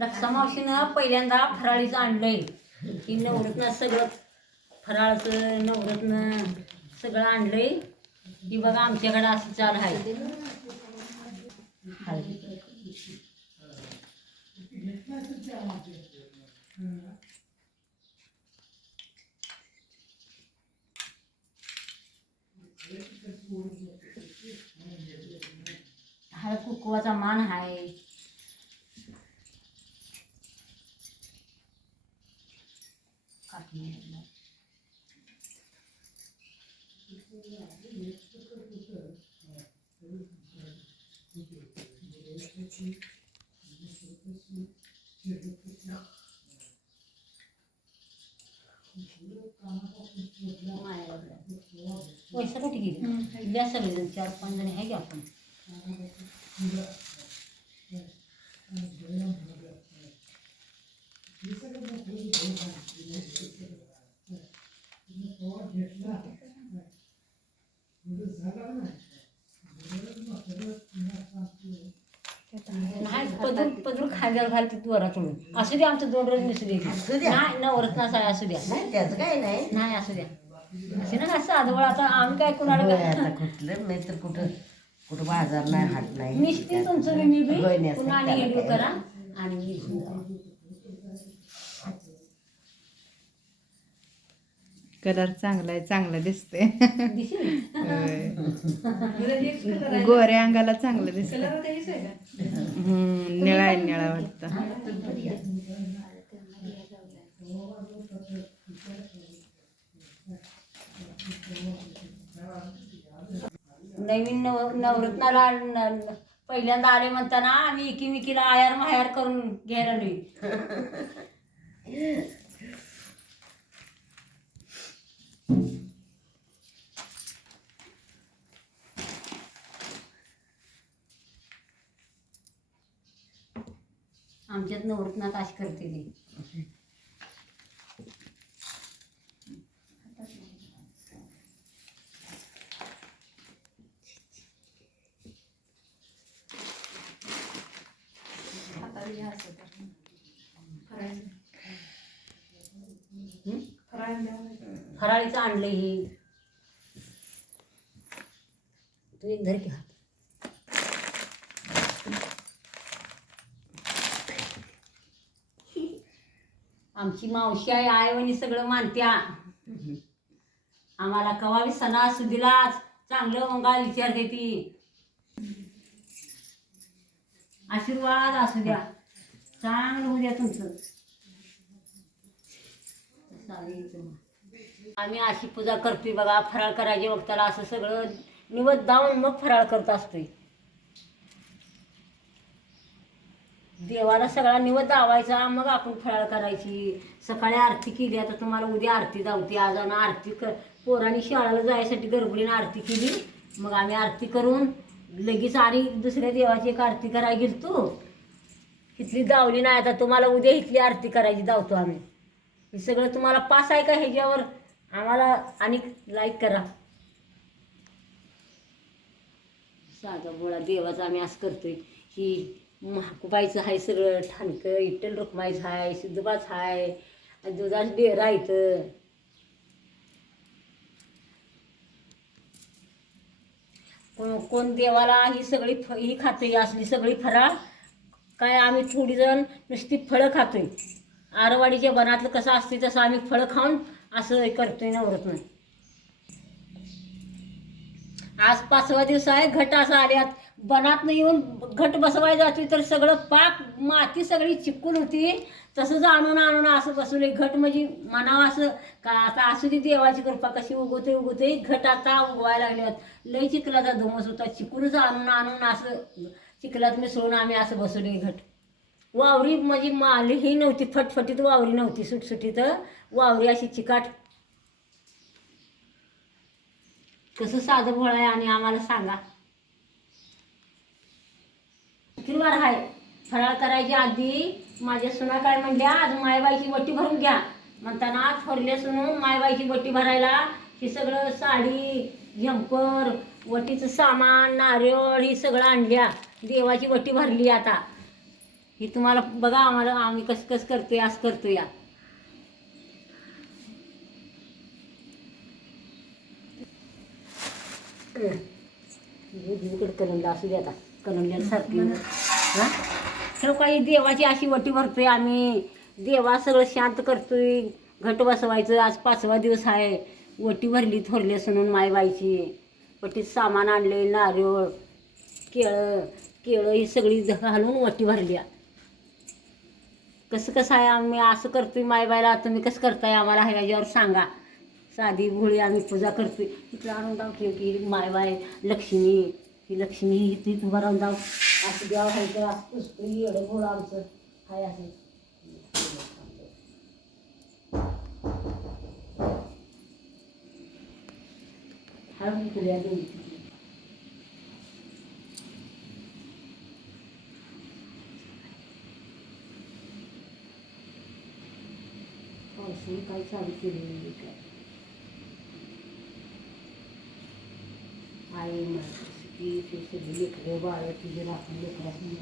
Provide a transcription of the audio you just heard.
रक्षा मावशीनं पहिल्यांदा फराळीचं आणलंय. की नवरत्न सगळं फराळाचं नवरत्न सगळं आणलंय. की बघा आमच्याकडं असं चाल आहे. हळदी. हळद कुकवाचा मान आहे. पैसा कुठे गेली द्या चार पाच जण आहे की आपण नाही खांद्यावर घालते वरा चढून असू द्या आमचं दोन रोज नसू दे असू द्या. नाही असू द्या. नाही त्याचं काही नाही. नाही असू द्या. असे ना असं आजवळ आता आम्ही काय कुणाला होय, आता कुठलं नाही तर कुठं कुठं बाजार नाही हाट नाही. निश्चित तुमचं मी बी होय, नेसते. पुन्हा आणि त्याला व्हिडिओ काय. करा. आणि घेऊन. कलर चांगला आहे चांगला दिसतोय. दिसेल? गोऱ्या अंगाला चांगलं दिसतंय. हम्म निळा आहे निळा वाटतं नवीन नव नवरत्नाला न- न- पहिल्यांदा आले म्हणताना आम्ही एकीमेकीला आयार मायार करून घ्यायला आमच्यात नवरत्नात अशी करते ती? फराळीचं आणलं ही. तू एक धर की आमची मावशी आहे आईवणी सगळं मानत्या. आम्हाला कवा बी सणा सुदीलाच चांगलं मंगाळ विचारते ती आशीर्वाद असू द्या. चांगलं होऊ द्या तुमचं. चालेल. आम्ही अशी पूजा करतोय बघा फराळ करायचे वक्ताला असं सगळं निवत दावून मग फराळ करत असतोय. देवाला सगळा निवत दावायचा मग आपण फराळ करायची. सकाळी आरती केली आता तुम्हाला उद्या आरती धावते आज आम्ही आरती कर पोरांनी शाळेला जायसाठी गरबडीनं आरती केली. मग आम्ही आरती करून लगेच आणि दुसऱ्या देवाची एक आरती करायला गेलतो. इथली दावली नाही आता तुम्हाला उद्या इथली आरती करायची धावतो आम्ही. हे सगळं तुम्हाला पास आहे का ह्याच्यावर? आम्हाला आणि लाईक करा. साधा बोळा देवाचा आम्ही असं करतोय. की महाकुबाईचं आहे सगळं ठाणकं इट्टल रुक्माईचं आहे सिद्धबाच आहे आणि दुधाचं डेरा इथं. कोण कोण देवाला ही सगळी फ ही खातोय असली सगळी फराळ. काय आम्ही थोडी जण नुसती फळं खातोय. आरवाडीच्या बनातलं कसं असते तसं आम्ही फळं खाऊन असं हे करतोय नवरत्न. आज पाचवा दिवस आहे घट असं आल्यात बनात येऊन घट बसवाय जातोय तर सगळं पाक माती सगळी चिपकून होती. तसंच आणून आणून असं बसवले घट म्हणजे म्हणावं असं का आता असू दे देवाची कृपा कशी उगवते उगवते. घट आता उगवायला लागल्यात लई चिखलाचा धुमस होता. चिकूनच आणून आणून असं चिखलात मिसळून आम्ही असं बसवले घट. वावरी म्हणजे माली ही नव्हती फटफटीत वावरी नव्हती सुटसुटीत. वावरी अशी चिकाट कसं साधं भोळ आहे आणि आम्हाला सांगा. शुक्रवार आहे? फराळ करायच्या आधी माझ्या सुना काय म्हणल्या आज मायबाईची वटी भरून घ्या. म्हणताना फरले सुनू मायबाईची वटी भरायला. हे सगळं साडी झंपर वटीचं सामान नारळ ही सगळं आणल्या. देवाची वटी भरली आता. ही तुम्हाला बघा आम्हाला आम्ही कसं कसं करतोय असं करतो या इकडे कलंडा असू दे आता काही देवाची अशी वटी भरतोय आम्ही. देवा सगळं शांत करतोय. घट बसवायचं. आज पाचवा दिवस आहे. वटी भरली थोरली सुनून मायबाईची वटीत सामान आणले नारळ केळं केळं ही सगळी घालून वटी भरली कसं कसं आहे आम्ही? असं करतोय मायबाईला तुम्ही कसं करताय? आम्हाला ह्याच्यावर सांगा. साधी भोळी आम्ही पूजा करतो इथं आणून जाऊ की की मायबाई लक्ष्मी. ही लक्ष्मी ही ती उभा राहून जाऊ असं देवा व्हायचं असं पुसतं एवढं गोळं आमचं काय असं. हळून तुला देऊ पावसाने काय चालू केलेलं नाही काय? आई माझी की ते सगळी लेकरं बाळ तुझे राखून लेकरांनी